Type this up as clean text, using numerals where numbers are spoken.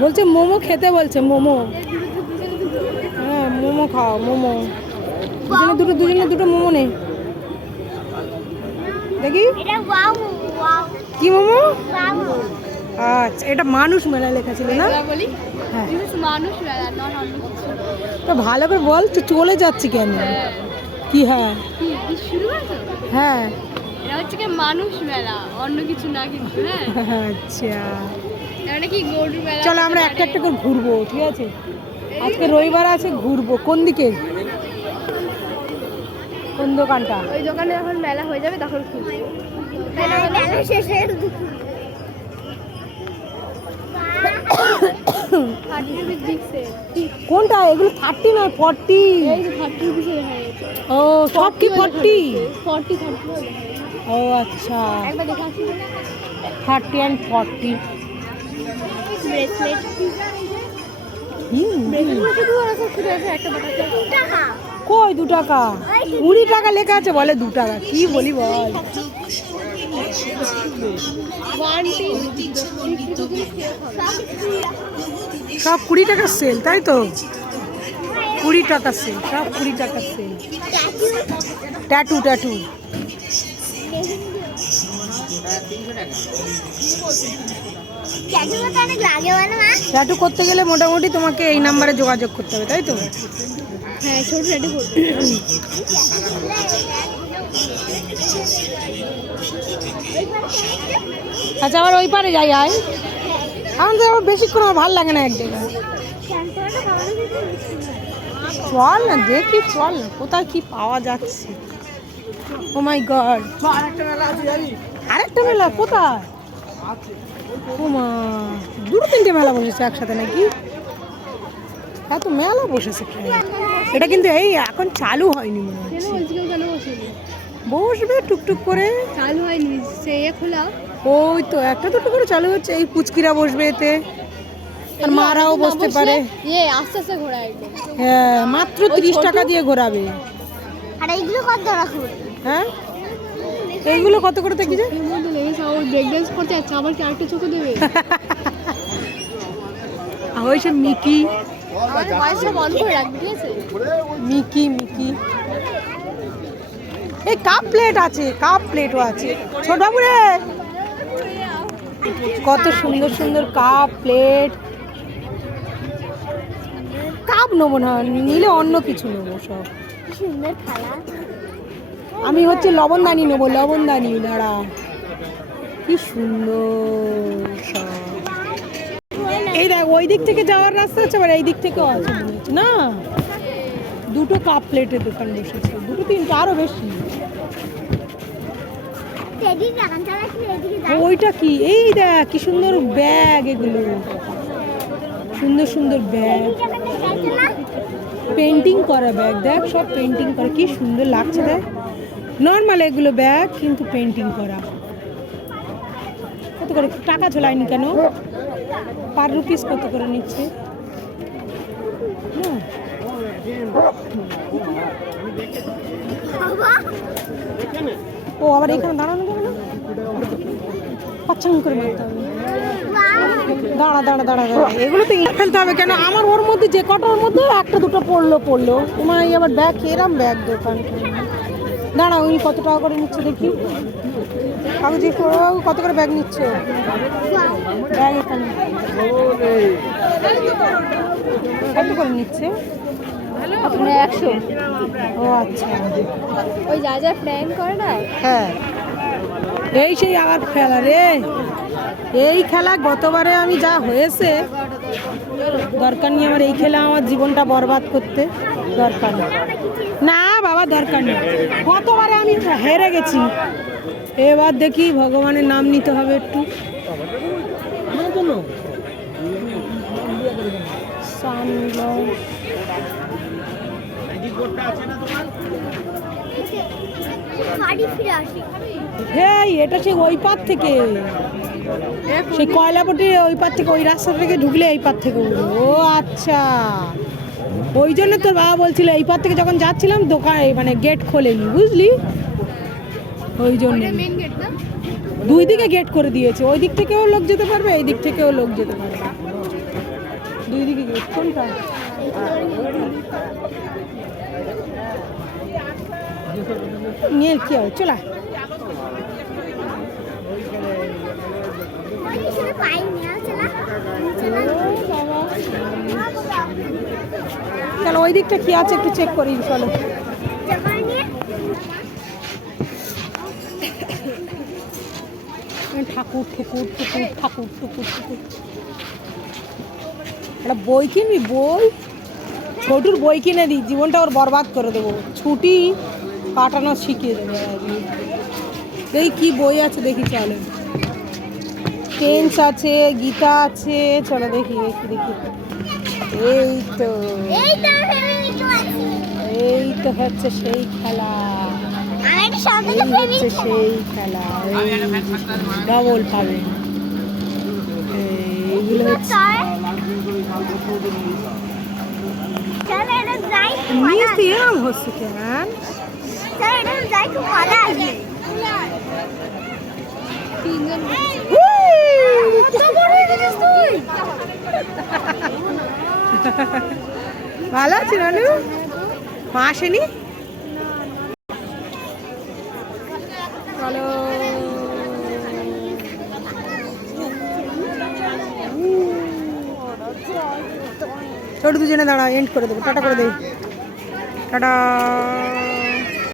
বলছে মোমো খেতে, বলছে মোমো। হ্যাঁ মোমো খাও, মোমো। দুজনে দুটো মোমো নেই দেখি কি মোমো। আচ্ছা, এটা মানুষ মেলা লেখা ছিল না? হ্যাঁ মানুষ মেলা, তো ভালো করে বল, তো চলে যাচ্ছি কেন? কি? হ্যাঁ শুরু হয়েছে। হ্যাঁ এটা হচ্ছে কি মানুষ মেলা, অন্য কিছু না কিন্তু। হ্যাঁ আচ্ছা এটা কি গরুর মেলা। চলো আমরা একটা একটা করে ঘুরবো, ঠিক আছে? আজকে রবিবার আছে, ঘুরবো। কোন দিকে, কোন দোকানটা? ওই দোকানে যখন মেলা হয়ে যাবে তখন খুলবে। মেলা শেষে কোনটা? এগুলো 30 না 40? ও সব কি 40? ও আচ্ছা, 30 and 40। কই 2 টাকা? 20 টাকা লেখা আছে, বলে 2 টাকা। কি বলি বল? সব 20 টাকা সেল, তাই তো? 20 টাকা সেল, সব 20 টাকা সেল। ট্যাটু ট্যাটু করতে গেলে মোটামুটি তোমাকে এই নাম্বারে যোগাযোগ করতে হবে, তাই তো? হ্যাঁ ছোট ট্যাটু করতে। আচ্ছা আবার ওই পারে যাই। আমাদের আবার বেশিক্ষণ আমার ভালো লাগে না এক জায়গায়। চল না দেখি, চল না কোথায় কি পাওয়া যাচ্ছে। ও মাই গড, আরেকটা মেলা কোথায়? ও মা, 2-3টে মেলা বসেছে একসাথে নাকি? এত মেলা বসেছে। এটা কিন্তু এই এখন চালু হয়নি মনে হচ্ছে। বসবে টুকটুক করে, চালু হয়নি, সে খোলা। ওই তো একটা দুটো করে চালু হচ্ছে। এই পুচকিরা বসবে এতে, আর মারাও বসতে পারে। আস্তে আস্তে ঘোরায়। হ্যাঁ মাত্র 30 টাকা দিয়ে ঘোরাবে। আর এইগুলো কত টাকা? হ্যাঁ এইগুলো কত করে দেখি যে? ব্রেক ডান্স করতে যাচ্ছে, আবার কি আরেকটা চোখে দেবে? ওই সে মিকি, মিকি। এই কাপ প্লেট আছে, কাপ প্লেটও আছে। ছোট বাবুরে কত সুন্দর সুন্দর কাপ প্লেট। কাপ নেবো না, নিলে অন্য কিছু নেবো। সব সুন্দর থালা। আমি হচ্ছে লবণদানি নেবো, লবণদানি। দাঁড়া, কি সুন্দর সব। এই দেখ, ওই দিক থেকে যাওয়ার রাস্তা আছে, আবার এই দিক থেকেও আছে না। 2টো কাপ প্লেটের দোকান বসেছে, 2-3টে, আরো বেশি। ওইটা কি? এই দেখ কি সুন্দর ব্যাগ, এগুলো সুন্দর সুন্দর ব্যাগ, পেন্টিং করা ব্যাগ। দেখ সব পেন্টিং করা, কি সুন্দর লাগছে। দেখ নর্মাল এগুলো ব্যাগ, কিন্তু পেন্টিং করা। কত করে টাকা ঝোলায়নি কেন? পার রুপিস কত করে নিচ্ছে? ও আবার এখানে দাঁড়ানো যাবে না, পাচ্ছাং করে মারতে হবে। দাঁড়া দাঁড়া দাঁড়া দাঁড়া, এগুলো তো ইট ফেলতে হবে কেন? আমার ওর মধ্যে যে কটার মধ্যে একটা দুটো পড়লো। তোমার আবার ব্যাগ, এরম ব্যাগ দোকান। দাঁড়া, উনি কত টাকা করে নিচ্ছে দেখি। কাগজি কত করে ব্যাগ নিচ্ছে? ব্যাগ এখানে কত করে নিচ্ছে? 100। ও আচ্ছা, ওই যা প্ল্যান করে না। হ্যাঁ এই সেই আবার খেলা রে। এই খেলা গতবারে আমি যা হয়েছে, দরকার নেই আমার এই খেলা, আমার জীবনটা বরবাদ করতে। দরকার নেই না বাবা, দরকার নেই। গতবারে আমি হেরে গেছি, এবার দেখি ভগবানের নাম নিতে হবে একটু। হ্যাঁ এটা সেই ওই পার থেকে, সেই কয়লাপটি ওই পার থেকে, ওই রাস্তা থেকে ঢুকলে এই পার থেকে। ও আচ্ছা, ওই জন্য তোর বাবা বলছিল এই পার থেকে যখন যাচ্ছিলাম দোকান মানে গেট খোলেনি, বুঝলি? ওই জন্য মেন গেট না? দুই দিকে গেট করে দিয়েছে, ওই দিক থেকেও লোক যেতে পারবে, এই দিক থেকেও লোক যেতে পারবে, দুই দিকে গেট। কোনটা? নিয়ে কি হবে, চলা। চলো ওই দিকটা কি আছে একটু চেক করি, চলো। ঠাকুর ঠুকুর টুকুর ঠাকুর টুকুর টুকুর। একটা বই কিনবি, বই, ছোটুর বই কিনে দিই, জীবনটা ওর বরবাদ করে দেবো, ছুটি কাটানো শিখিয়ে দেবো। দেখি কি বই আছে, দেখি চলে। টেন্স আছে, গীতা আছে, চলো দেখি দেখি দেখি। এই তো এই তো হচ্ছে সেই খেলা, এই হচ্ছে সেই খেলা, ডবল পাবে। এইগুলো হচ্ছে মিষ্টি, এরম হচ্ছে কেন? ভালো আছে নানু? মা আসেনি? চলো ছোট দুজনে দাঁড়া, এন্ড করে দেবো, টাটা করে দেই, টাটা।